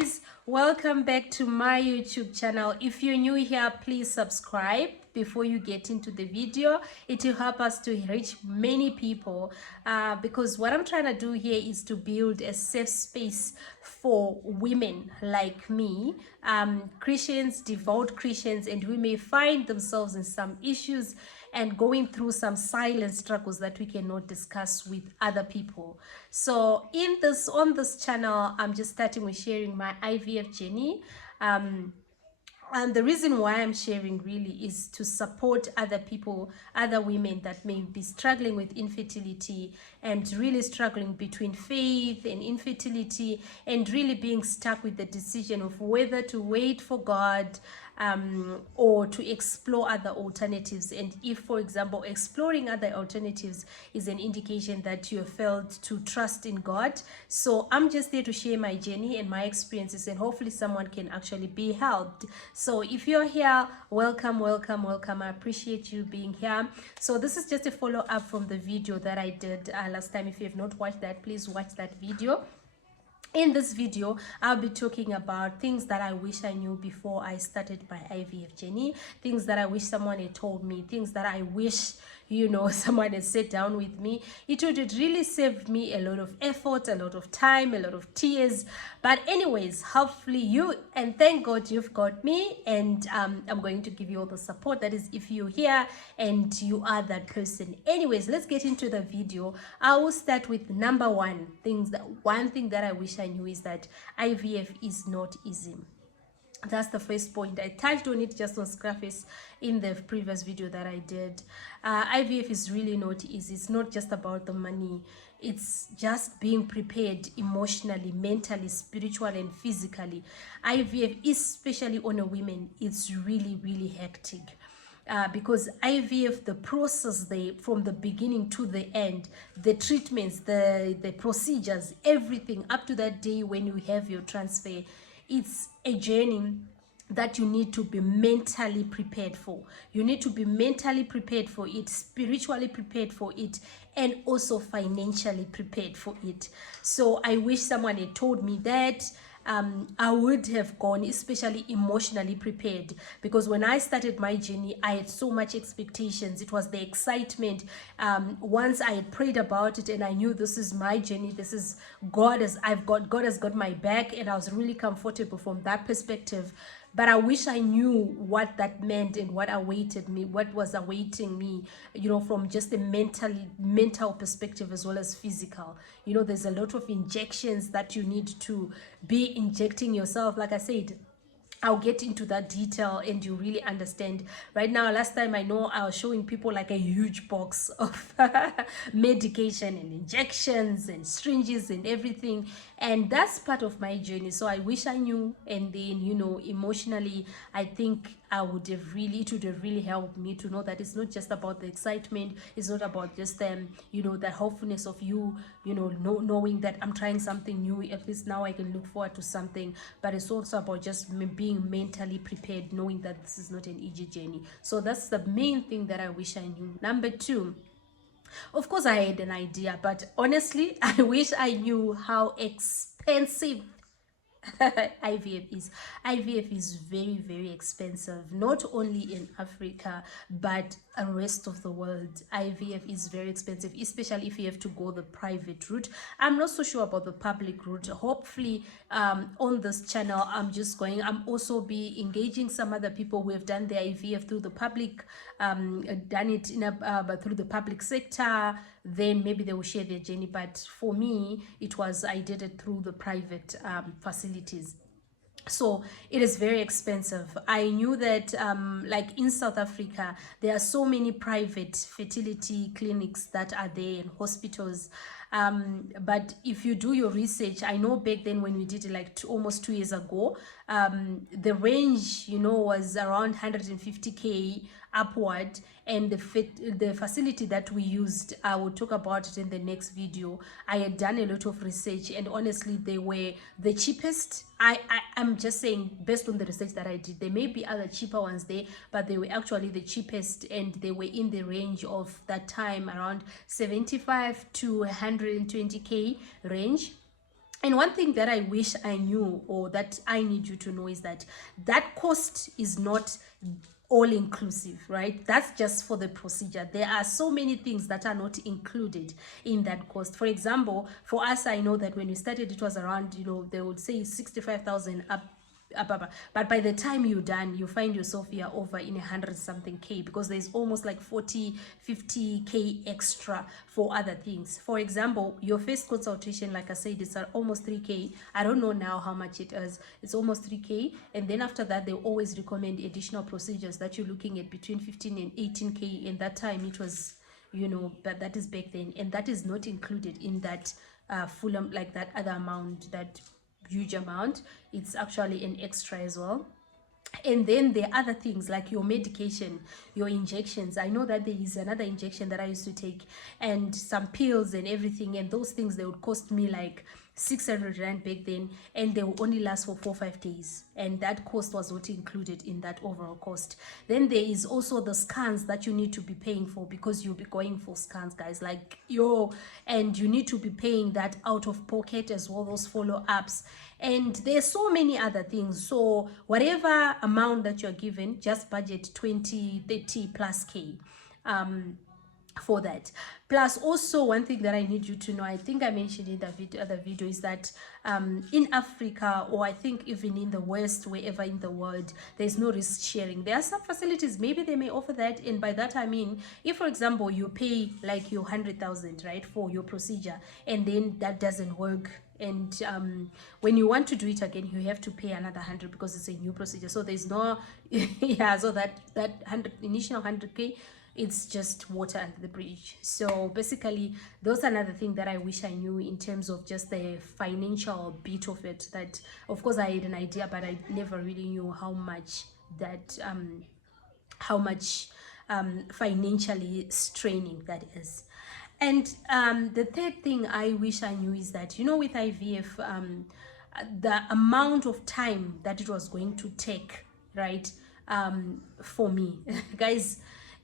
guys, welcome back to my YouTube channel. If you're new here, please subscribe before you get into the video. It will help us to reach many people, because what I'm trying to do here is to build a safe space for women like me, Christians, devout Christians, and we may find themselves in some issues and going through some silent struggles that we cannot discuss with other people. So on this channel, I'm just starting with sharing my IVF journey. And the reason why I'm sharing really is to support other people, other women that may be struggling with infertility and really struggling between faith and infertility, and really being stuck with the decision of whether to wait for God, or to explore other alternatives. And if, for example, exploring other alternatives is an indication that you have failed to trust in God. So I'm just there to share my journey and my experiences, and hopefully someone can actually be helped. So if you're here, welcome. I appreciate you being here. So this is just a follow-up from the video that I did last time. If you have not watched that, please watch that video. In this video, I'll be talking about things that I wish I knew before I started my IVF journey, things that I wish someone had told me, things that I wish, someone had sat down with me. It would have really saved me a lot of effort, a lot of time, a lot of tears. But anyways, hopefully and thank God you've got me, and I'm going to give you all the support. That is, if you're here and you are that person. Anyways, let's get into the video. I will start with number one thing that I wish I knew is that IVF is not easy. That's the first point. I touched on it just on surface in the previous video that I did. IVF is really not easy. It's not just about the money. It's just being prepared emotionally, mentally, spiritually, and physically. IVF, especially on a woman, it's really, really hectic. Because IVF, the process from the beginning to the end, the treatments, the procedures, everything up to that day when you have your transfer, it's a journey that you need to be mentally prepared for. You need to be mentally prepared for it, spiritually prepared for it, and also financially prepared for it. So I wish someone had told me that. I would have gone, especially emotionally prepared, because when I started my journey, I had so much expectations. It was the excitement. Once I had prayed about it and I knew this is my journey, this is God has got my back, and I was really comfortable from that perspective. But I wish I knew what that meant and what was awaiting me, from just a mental perspective as well as physical. There's a lot of injections that you need to be injecting yourself. Like I said, I'll get into that detail and you really understand. Right now, last time I know I was showing people like a huge box of medication and injections and syringes and everything. And that's part of my journey. So I wish I knew. And then, emotionally, I think it would have really helped me to know that it's not just about the excitement. It's not about just the hopefulness of knowing that I'm trying something new. At least now I can look forward to something. But it's also about just being mentally prepared, knowing that this is not an easy journey. So that's the main thing that I wish I knew. Number two, of course I had an idea, but honestly, I wish I knew how expensive IVF is. IVF is very, very expensive, not only in Africa but the rest of the world. IVF is very expensive, especially if you have to go the private route. I'm not so sure about the public route. Hopefully on this channel I'm also be engaging some other people who have done the IVF through the public, done it through the public sector. Then maybe they will share their journey. But for me, I did it through the private facilities. So it is very expensive. I knew that like in South Africa, there are so many private fertility clinics that are there and hospitals. But if you do your research, I know back then when we did it like almost 2 years ago, the range was around 150k upward. And the facility that we used, I will talk about it in the next video. I had done a lot of research, and honestly they were the cheapest. I'm just saying, based on the research that I did, there may be other cheaper ones there, but they were actually the cheapest, and they were in the range of that time around 75 to 120k range. And one thing that I wish I knew, or that I need you to know, is that that cost is not all inclusive, right? That's just for the procedure. There are so many things that are not included in that cost. For example, for us, I know that when we started, it was around, they would say 65,000 up. But by the time you're done, you find yourself you're over in 100 something K, because there's almost like 40-50K extra for other things. For example, your first consultation, like I said, it's almost 3K. I don't know now how much it is. It's almost 3K. And then after that, they always recommend additional procedures that you're looking at between 15 and 18K. And that time it was, but that is back then, and that is not included in that full, like that other amount, that huge amount. It's actually an extra as well. And then there are other things like your medication, your injections. I know that there is another injection that I used to take, and some pills and everything, and those things, they would cost me like 600 rand back then, and they will only last for 4-5 days, and that cost was not included in that overall cost. Then there is also the scans that you need to be paying for, because you'll be going for scans, guys, like and you need to be paying that out of pocket as well, those follow-ups. And there's so many other things. So whatever amount that you're given, just budget 20-30 plus K for that. Plus, also one thing that I need you to know, I think I mentioned in the other video, is that in Africa, or I think even in the West, wherever in the world, there's no risk sharing. There are some facilities, maybe they may offer that, and by that I mean, if for example you pay like your 100,000, right, for your procedure, and then that doesn't work, and when you want to do it again, you have to pay another 100, because it's a new procedure. So there's no yeah, so that 100 initial 100K, it's just water under the bridge. So basically, those are another thing that I wish I knew in terms of just the financial bit of it. That of course I had an idea, but I never really knew how much that financially straining that is. And the third thing I wish I knew is that, with IVF, the amount of time that it was going to take, right, for me, guys,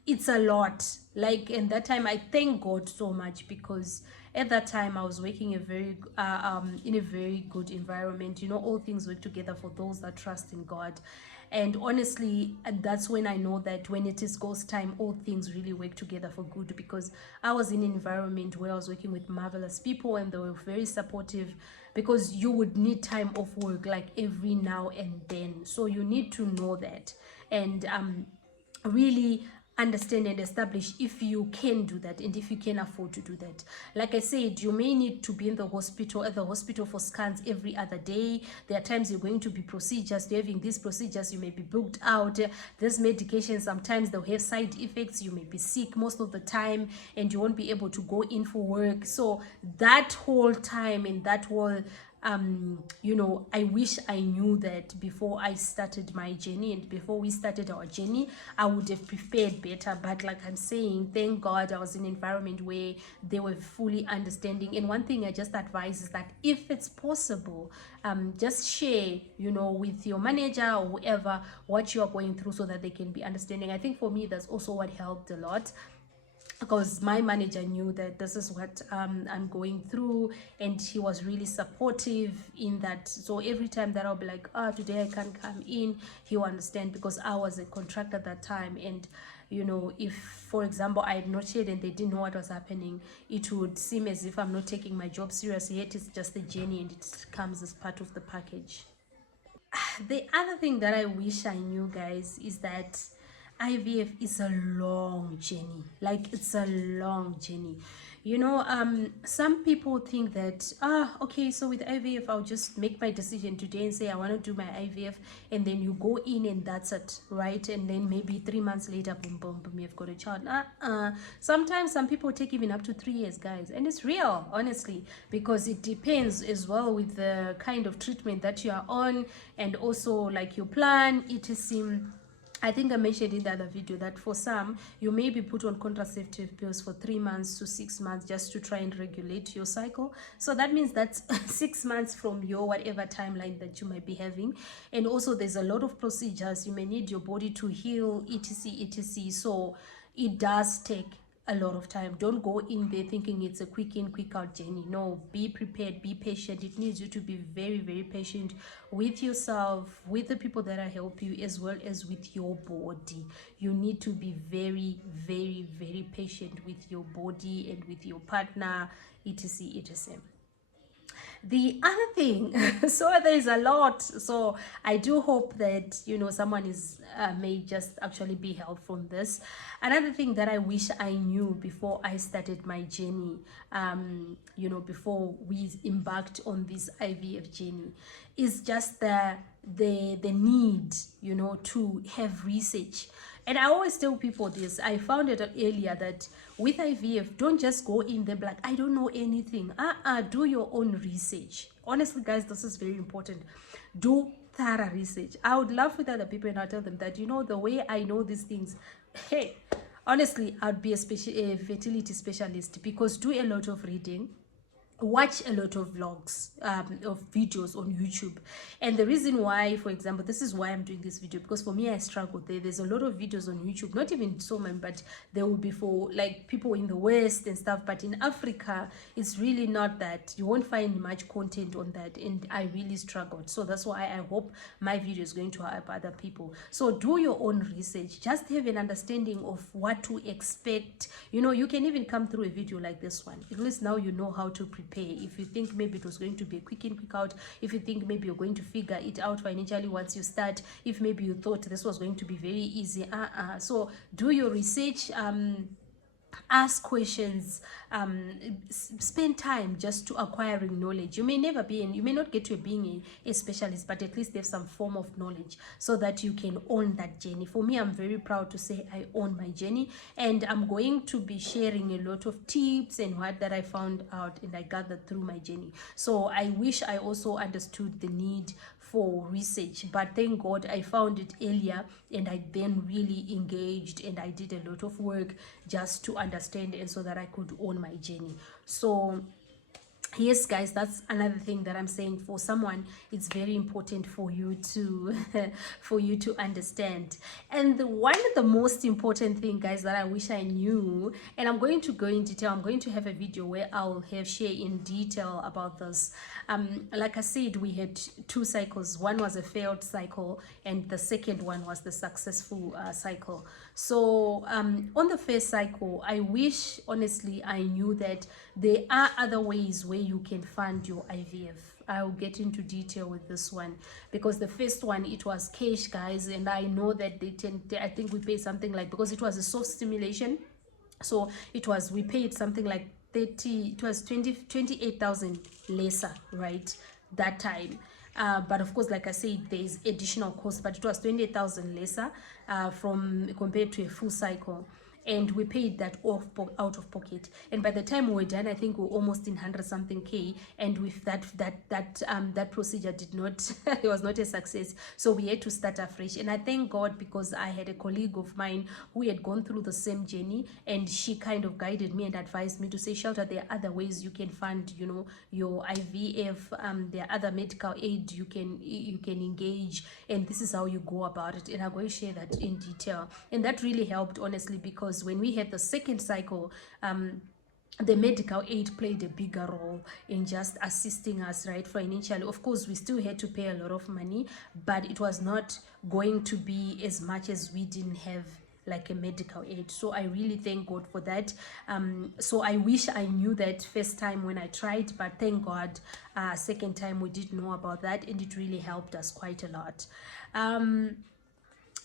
it's a lot. Like, in that time, I thank God so much, because at that time I was working in a very good environment. All things work together for those that trust in God. And honestly, that's when I know that when it is God's time, all things really work together for good, because I was in an environment where I was working with marvelous people, and they were very supportive, because you would need time off work like every now and then. So you need to know that, and really understand and establish if you can do that, and if you can afford to do that. Like I said, you may need to be at the hospital for scans every other day. There are times you're going to be procedures, you're having these procedures, you may be booked out. This medication, sometimes they'll have side effects, you may be sick most of the time, and you won't be able to go in for work. So that whole time, and that whole I wish I knew that before I started my journey, and before we started our journey, I would have prepared better. But like I'm saying, thank God I was in an environment where they were fully understanding. And one thing I just advise is that if it's possible, just share, with your manager or whoever, what you are going through, so that they can be understanding. I think for me, that's also what helped a lot, because my manager knew that this is what I'm going through, and he was really supportive in that. So every time that I'll be like, today I can't come in, he will understand, because I was a contractor at that time. And if for example I had not shared and they didn't know what was happening, it would seem as if I'm not taking my job seriously. Yet it's just a journey, and it comes as part of the package. The other thing that I wish I knew, guys, is that IVF is a long journey. Like, it's a long journey. Some people think that, okay, so with IVF, I'll just make my decision today and say I want to do my IVF, and then you go in and that's it, right? And then maybe 3 months later, boom, boom, boom, you've got a child. Sometimes some people take even up to 3 years, guys, and it's real, honestly, because it depends as well with the kind of treatment that you are on, and also like your plan. I think I mentioned in the other video that for some, you may be put on contraceptive pills for 3 months to 6 months, just to try and regulate your cycle. So that means that's 6 months from your whatever timeline that you might be having. And also there's a lot of procedures. You may need your body to heal, etc, etc. So it does take a lot of time. Don't go in there thinking it's a quick in quick out journey. No, be prepared, be patient. It needs you to be very, very patient with yourself, with the people that are help you, as well as with your body. You need to be very, very, very patient with your body and with your partner, etc, etc. The other thing, so there's a lot, so I do hope that someone is may just actually be helped from this. Another thing that I wish I knew before I started my journey, before we embarked on this IVF journey, is just the need to have research. And I always tell people this. I found it out earlier that with IVF, don't just go in there like, I don't know anything. Do your own research. Honestly, guys, this is very important. Do thorough research. I would laugh with other people and I tell them that, the way I know these things, hey, honestly, I'd be a fertility specialist, because do a lot of reading, watch a lot of vlogs, of videos on YouTube. And the reason why, for example, this is why I'm doing this video, because for me, I struggled there's a lot of videos on YouTube, not even so many, but there will be for like people in the West and stuff, but in Africa it's really not that. You won't find much content on that, and I really struggled. So that's why I hope my video is going to help other people. So do your own research, just have an understanding of what to expect. You can even come through a video like this one. At least now you know how to prepare. If you think maybe it was going to be a quick in quick out, if you think maybe you're going to figure it out financially once you start, if maybe you thought this was going to be very easy, so do your research, ask questions, spend time just to acquiring knowledge. You may not get to being a specialist, but at least have some form of knowledge so that you can own that journey. For me, I'm very proud to say I own my journey, and I'm going to be sharing a lot of tips and what that I found out and I gathered through my journey. So I wish I also understood the need for research, but thank God I found it earlier, and I then really engaged and I did a lot of work just to understand, and so that I could own my journey. So yes, guys, that's another thing that I'm saying. For someone, it's very important for you to for you to understand. And one of the most important thing, guys, that I wish I knew, and I'm going to go in detail, I'm going to have a video where I'll share in detail about this. Like I said, we had 2 cycles. One was a failed cycle, and the second one was the successful cycle. So on the first cycle, I wish honestly I knew that there are other ways where you can fund your IVF. I'll get into detail with this one, because the first one, it was cash, guys, and I know that I think we paid something like, because it was a soft stimulation, so we paid something like 28,000 lesser, right, that time. But of course, like I said, there's additional cost, but it was 28,000 lesser from compared to a full cycle. And we paid that out of pocket, and by the time we were done, I think we were almost in 100 something K, and with that procedure did not it was not a success, so we had to start afresh. And I thank God, because I had a colleague of mine who had gone through the same journey, and she kind of guided me and advised me to say, Shelter, there are other ways you can fund your IVF. There are other medical aid you can engage, and this is how you go about it. And I'm going to share that in detail, and that really helped, honestly, because when we had the second cycle, the medical aid played a bigger role in just assisting us, right, financially. Of course, we still had to pay a lot of money, but it was not going to be as much as we didn't have like a medical aid. So I really thank God for that. So I wish I knew that first time when I tried, but thank God second time we did know about that, and it really helped us quite a lot.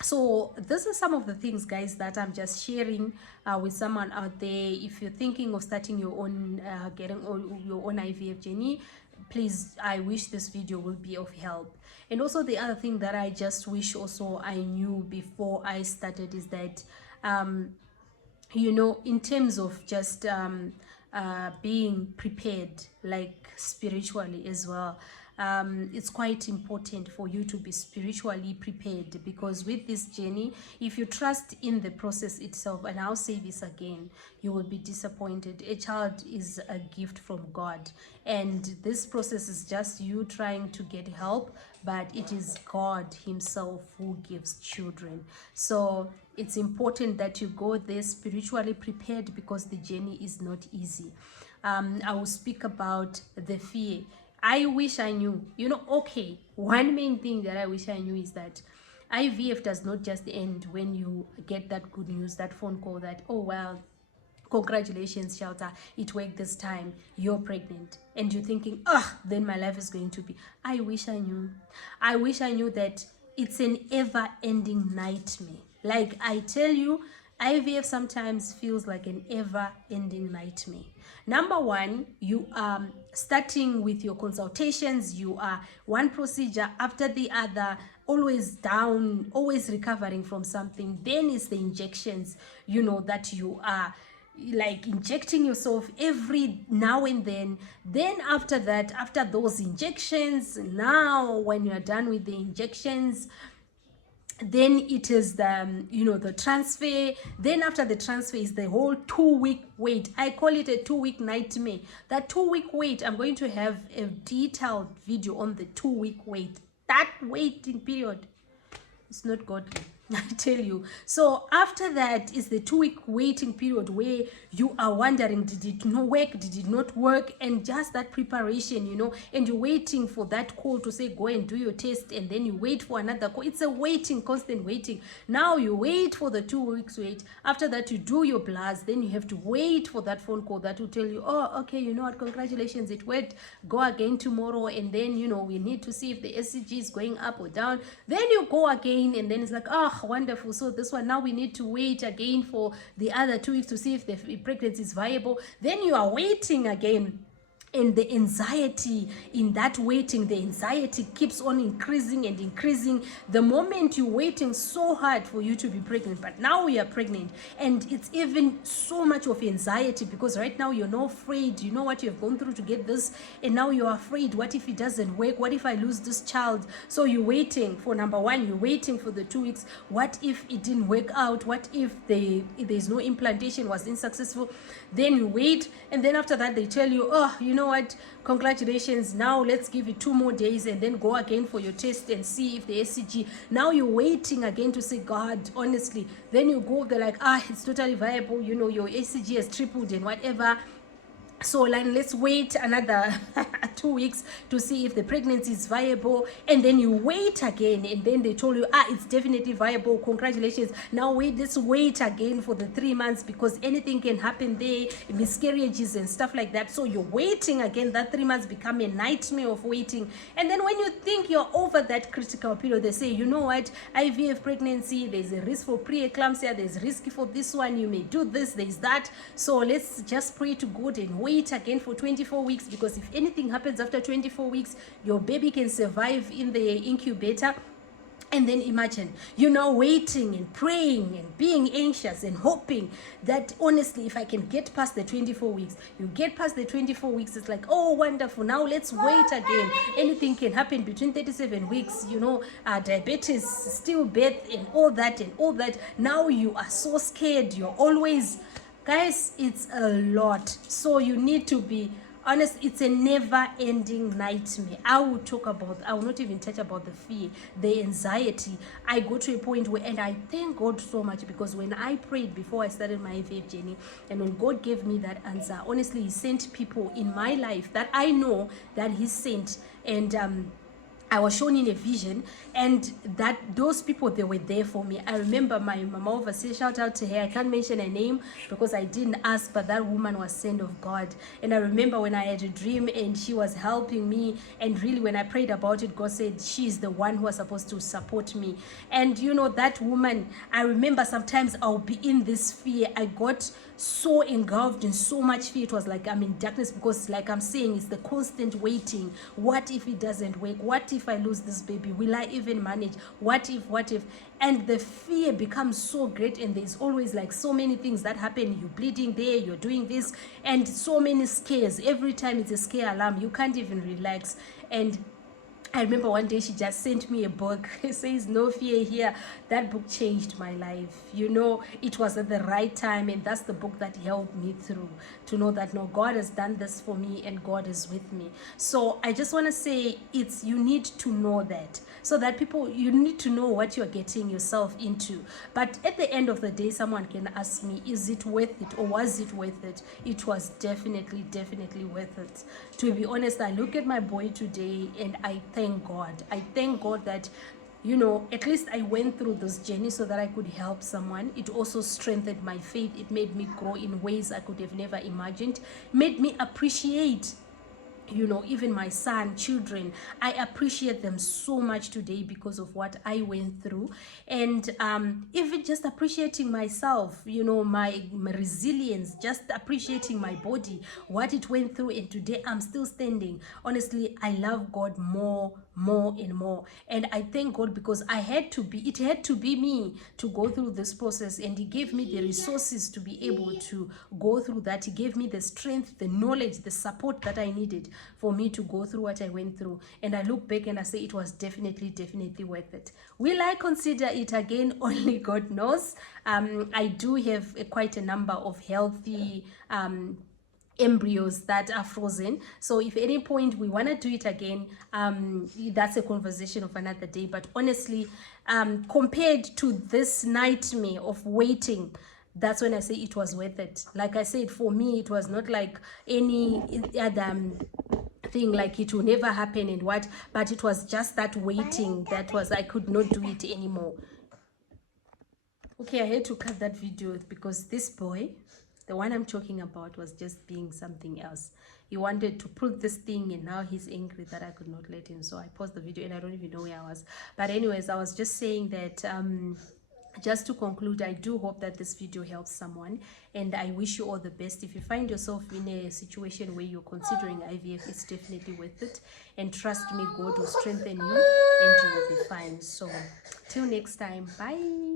So this is some of the things, guys, that I'm just sharing with someone out there. If you're thinking of starting your own your own IVF journey, please, I wish this video will be of help. And also the other thing that I just wish also I knew before I started is that in terms of just being prepared, like spiritually as well, it's quite important for you to be spiritually prepared, because with this journey, if you trust in the process itself, and I'll say this again, you will be disappointed. A child is a gift from God, and this process is just you trying to get help, but it is God himself who gives children. So it's important that you go there spiritually prepared, because the journey is not easy. I will speak about the fear. I wish I knew, okay, one main thing that I wish I knew is that IVF does not just end when you get that good news, that phone call that, oh, well, congratulations, Shelter, it worked this time, you're pregnant, and you're thinking, then my life is going to be. I wish I knew that it's an ever-ending nightmare. Like I tell you, IVF sometimes feels like an ever-ending nightmare. Number one, you are starting with your consultations, you are one procedure after the other, always down, always recovering from something. Then is the injections, that you are like injecting yourself every now and then. Then after that, after those injections, now when you are done with the injections, then it is the the transfer. Then after the transfer is the whole 2-week wait. I call it a 2-week nightmare. That 2-week wait, I'm going to have a detailed video on the 2-week wait. That waiting period, it's not godly, I tell you. So after that is the 2-week waiting period, where you are wondering, did it not work, did it not work, and just that preparation, and you're waiting for that call to say go and do your test, and then you wait for another call. It's a waiting, constant waiting. Now you wait for the 2 weeks wait. After that, you do your blast. Then you have to wait for that phone call that will tell you, oh, okay, you know what, congratulations, it worked, go again tomorrow. And then we need to see if the SCG is going up or down. Then you go again, and then it's like, oh, wonderful, so this one, now we need to wait again for the other 2 weeks to see if the pregnancy is viable. Then you are waiting again, and the anxiety in that waiting, the anxiety keeps on increasing and increasing. The moment you're waiting so hard for you to be pregnant, but now you are pregnant, and it's even so much of anxiety, because right now you're not afraid. You know what you have gone through to get this, and now you're afraid, what if it doesn't work, what if I lose this child? So you're waiting for, number one, you're waiting for the 2 weeks. What if it didn't work out? What if there's no implantation, was unsuccessful? Then you wait, and then after that they tell you, oh, you know what, congratulations, now let's give you 2 more days, and then go again for your test and see if the SCG. Now you're waiting again to say, God, honestly. Then you go, they're like, it's totally viable, your SCG has tripled and whatever. So let's wait another 2 weeks to see if the pregnancy is viable. And then you wait again, and then they told you, it's definitely viable, congratulations. Now let's wait again for the 3 months, because anything can happen there, miscarriages and stuff like that. So you're waiting again. That 3 months become a nightmare of waiting. And then when you think you're over that critical period, they say, you know what, IVF pregnancy, there's a risk for preeclampsia, there's risk for this one, you may do this, there's that. So let's just pray to God and wait again for 24 weeks, because if anything happens after 24 weeks, your baby can survive in the incubator. And then imagine, waiting and praying and being anxious and hoping that, honestly, if I can get past the 24 weeks, you get past the 24 weeks, it's like, oh, wonderful, now let's wait again. Anything can happen between 37 weeks, diabetes, stillbirth, and all that. Now you are so scared. You're always, guys, it's a lot. So you need to be honest. It's a never-ending nightmare. I will not even touch about the fear, the anxiety. I go to a point where, and I thank God so much, because when I prayed before I started my IVF journey, and when God gave me that answer, honestly, he sent people in my life that I know that he sent, and I was shown in a vision, and that those people, they were there for me. I remember my mama overseas, shout out to her. I can't mention her name because I didn't ask, but that woman was sent of God. And I remember when I had a dream and she was helping me, and really when I prayed about it, God said she's the one who was supposed to support me. And that woman, I remember sometimes I'll be in this fear. I got so engulfed in so much fear. It was like I'm in darkness, because like I'm saying, it's the constant waiting. What if it doesn't work? What if I lose this baby? Will I even manage? What if? And the fear becomes so great, and there's always like so many things that happen. You're bleeding there, you're doing this, and so many scares. Every time it's a scare alarm. You can't even relax. And I remember one day she just sent me a book. It says No Fear Here. That book changed my life. You know, it was at the right time, and that's the book that helped me through to know that no, God has done this for me and God is with me. So I just want to say you need to know that, so that you need to know what you're getting yourself into. But at the end of the day, someone can ask me, is it worth it, or was it worth it? It was definitely worth it. To be honest, I look at my boy today and I thank God. I thank God that, you know, at least I went through this journey so that I could help someone. It also strengthened my faith. It made me grow in ways I could have never imagined. Made me appreciate, you know, even my son, children. I appreciate them so much today because of what I went through. And even just appreciating myself, you know, my resilience, just appreciating my body, what it went through, and today I'm still standing. Honestly, I love God more and more, and I thank God because it had to be me to go through this process, and He gave me the resources to be able to go through that. He gave me the strength, the knowledge, the support that I needed for me to go through what I went through. And I look back and I say it was definitely worth it. Will I consider it again? Only God knows. I do have quite a number of healthy embryos that are frozen, so if at any point we want to do it again, that's a conversation of another day. But honestly, compared to this nightmare of waiting, that's when I say it was worth it. Like I said, for me it was not like any other thing, like it will never happen and what, but it was just that waiting that was, I could not do it anymore. Okay, I had to cut that video because this boy, the one I'm talking about, was just being something else. He wanted to prove this thing and now he's angry that I could not let him. So I paused the video and I don't even know where I was. But anyways, I was just saying that just to conclude, I do hope that this video helps someone, and I wish you all the best. If you find yourself in a situation where you're considering IVF, it's definitely worth it, and trust me, God will strengthen you and you will be fine. So till next time, bye.